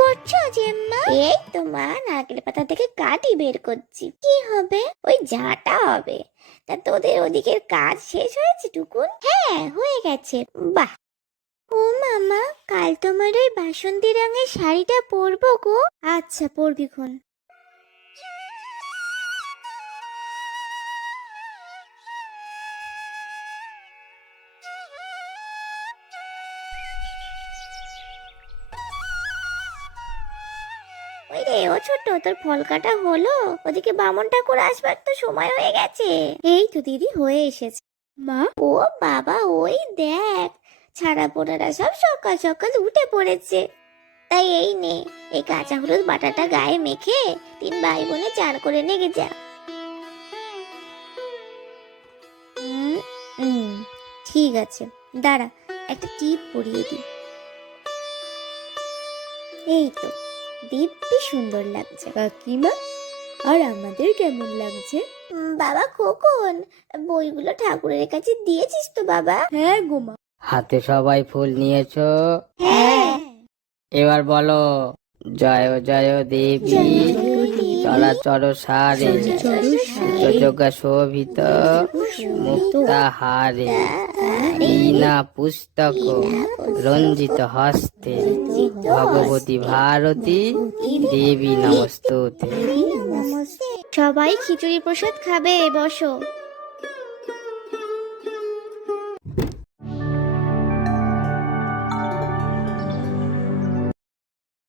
করছো জেম্মা? এই তো মা, নারকেল পাতা থেকে কাঠি বের করছি। কি হবে? ওই ঝাঁটা হবে। তা তোদের ওদিকের কাজ শেষ হয়েছে টুকুন? হ্যাঁ, হয়ে গেছে। বাহ। ও মামা, কাল তোমার ওই বাসন্তী রঙের শাড়িটা পরবো গো। আচ্ছা, পরবি খন। ওই রে, ও ছোট, তোর ফল কাটা হলো? ওদিকে বামন ঠাকুর আসবার তো সময় হয়ে গেছে। এই তো দিদি, হয়ে এসেছে। মা, ও বাবা, ওই দেখ, ছাড়া পোড়ারা সব সকাল সকাল উঠে পড়েছে। তাই এই নে, এই কাঁচা হলুদ বাটাটা গায়ে মেখে তিন ভাই বোনে চান করে নেগে যা। হুম, হুম, ঠিক আছে, দাঁড়া, একটা টিপ পরিয়ে দিই। এই তো, দিব্যি সুন্দর লাগছে। কাকিমা, আর আমাদের কেমন লাগছে? বাবা খোকন, বইগুলো ঠাকুরের কাছে দিয়েছিস তো বাবা? হ্যাঁ গোমা। হাতে সবাই ফুল নিয়েছো? হ্যাঁ। এবার বলো, জয় জয় দেবী চরাচর সারে যোগা শোভিত মুক্তাহারে বীণা পুস্তক রঞ্জিত হস্তে ভগবতী ভারতী দেবী নমস্তুতে। সবাই খিচুড়ি প্রসাদ খাবে, বসো।